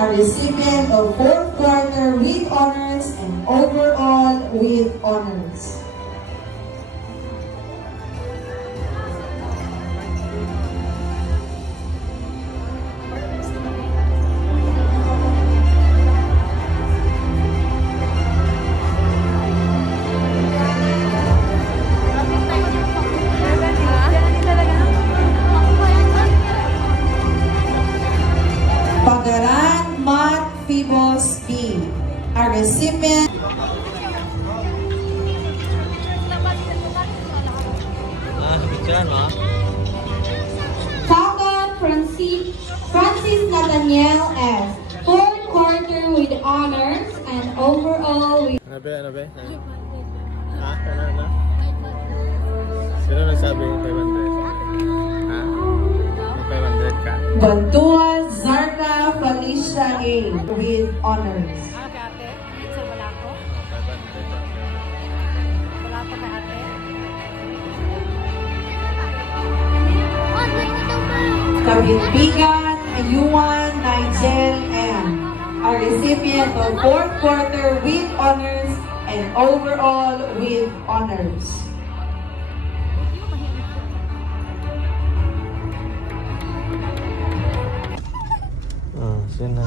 a recipient of 4th quarter with honors and overall with honors. Pagaran Mat Fibos B, a recipient. Falcon Francis Nathaniel S, 4th quarter with honors and overall with... Ano ba? Ha? Ano? Sino nagsabi yung 500? Ha? Yung 500 ka? Bantua Zarka Felicia A with honors. Kabinbigan Yuan Nigel M, a recipient of 4th quarter with honors and overall with honors. Sino?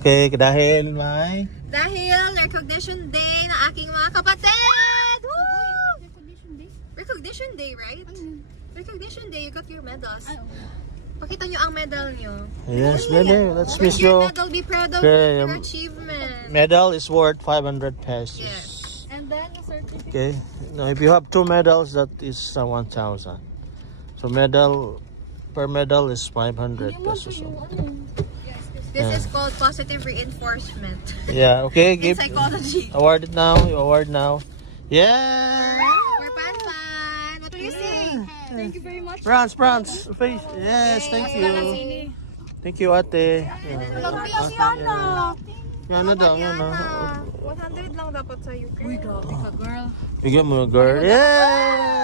Okay, dahil may... Dahil recognition day ng aking mga kapatid! Woo! Recognition day, right? Recognition day, you got your medals. Pakita nyo ang medal nyo. Yes, medal. Let's miss you. Your medal, be proud of your achievement. Medal is worth 500 pesos. Yes. And then a certificate. Okay. Now, if you have 2 medals, that is 1,000. So medal per medal is 500 pesos. This is called positive reinforcement. Yeah. Okay. In Give psychology. award it now. You award now. Yeah. For Pan. What do you say? Thank you very much. France. Face. Yes. Thank you. Thank you, ate. Yan na daw. 100 lang dapat sa'yo. Uy, grabe ka, girl. Bigyan mo, girl. Yeah.